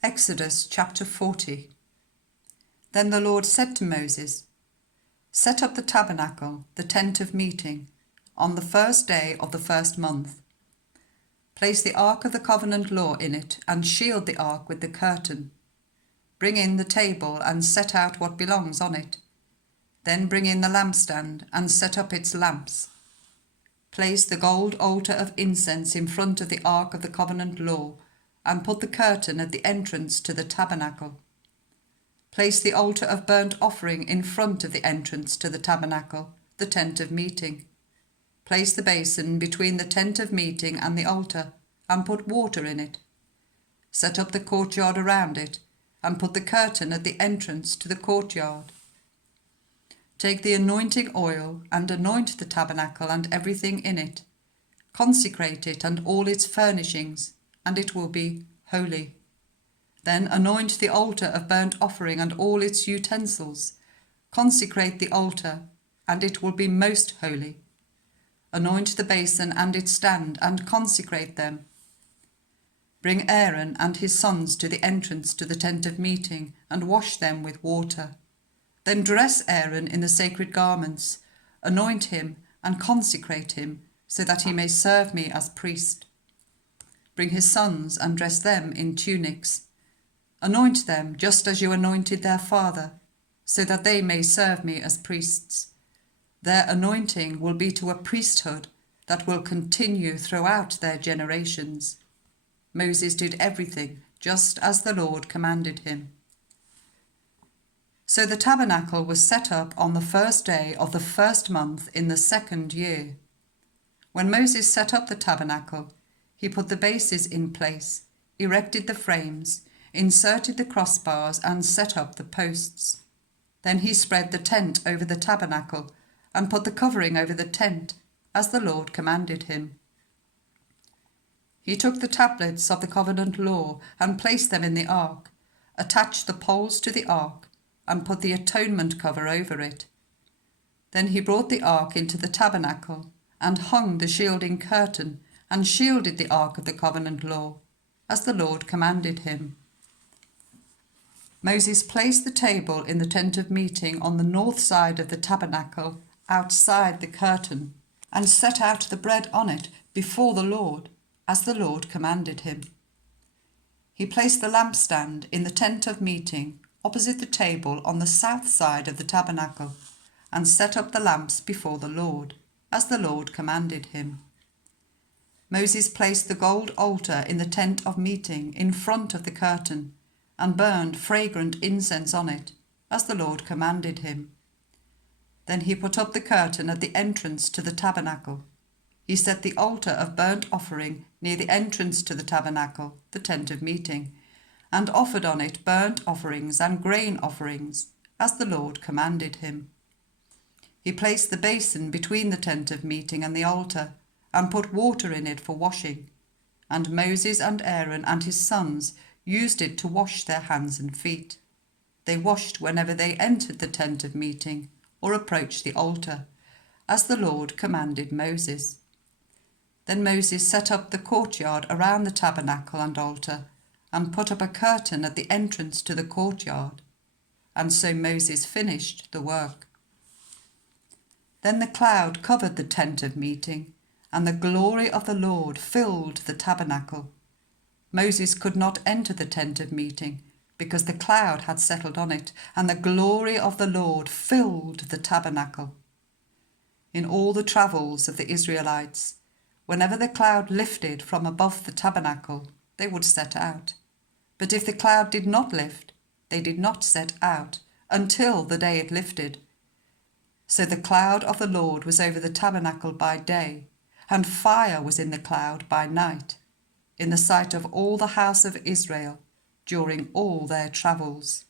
Exodus chapter 40. Then the Lord said to Moses, Set up the tabernacle, the tent of meeting, on the first day of the first month. Place the ark of the covenant law in it, and shield the ark with the curtain. Bring in the table, and set out what belongs on it. Then bring in the lampstand, and set up its lamps. Place the gold altar of incense in front of the ark of the covenant law, and put the curtain at the entrance to the tabernacle. Place the altar of burnt offering in front of the entrance to the tabernacle, the tent of meeting. Place the basin between the tent of meeting and the altar, and put water in it. Set up the courtyard around it, and put the curtain at the entrance to the courtyard. Take the anointing oil, and anoint the tabernacle and everything in it. Consecrate it and all its furnishings, and it will be holy. Then anoint the altar of burnt offering and all its utensils. Consecrate the altar, and it will be most holy. Anoint the basin and its stand, and consecrate them. Bring Aaron and his sons to the entrance to the tent of meeting, and wash them with water. Then dress Aaron in the sacred garments, anoint him and consecrate him, so that he may serve me as priest. Bring his sons and dress them in tunics. Anoint them just as you anointed their father, so that they may serve me as priests. Their anointing will be to a priesthood that will continue throughout their generations. Moses did everything just as the Lord commanded him. So the tabernacle was set up on the first day of the first month in the second year. When Moses set up the tabernacle, he put the bases in place, erected the frames, inserted the crossbars, and set up the posts. Then he spread the tent over the tabernacle and put the covering over the tent, as the Lord commanded him. He took the tablets of the covenant law and placed them in the ark, attached the poles to the ark, and put the atonement cover over it. Then he brought the ark into the tabernacle and hung the shielding curtain and shielded the ark of the covenant law, as the Lord commanded him. Moses placed the table in the tent of meeting on the north side of the tabernacle, outside the curtain, and set out the bread on it before the Lord, as the Lord commanded him. He placed the lampstand in the tent of meeting, opposite the table on the south side of the tabernacle, and set up the lamps before the Lord, as the Lord commanded him. Moses placed the gold altar in the tent of meeting in front of the curtain, and burned fragrant incense on it, as the Lord commanded him. Then he put up the curtain at the entrance to the tabernacle. He set the altar of burnt offering near the entrance to the tabernacle, the tent of meeting, and offered on it burnt offerings and grain offerings, as the Lord commanded him. He placed the basin between the tent of meeting and the altar, and put water in it for washing, and Moses and Aaron and his sons used it to wash their hands and feet. They washed whenever they entered the tent of meeting or approached the altar, as the Lord commanded Moses. Then Moses set up the courtyard around the tabernacle and altar, and put up a curtain at the entrance to the courtyard. And so Moses finished the work. Then the cloud covered the tent of meeting, and the glory of the Lord filled the tabernacle. Moses could not enter the tent of meeting, because the cloud had settled on it, and the glory of the Lord filled the tabernacle. In all the travels of the Israelites, whenever the cloud lifted from above the tabernacle, they would set out. But if the cloud did not lift, they did not set out until the day it lifted. So the cloud of the Lord was over the tabernacle by day, and fire was in the cloud by night, in the sight of all the house of Israel during all their travels.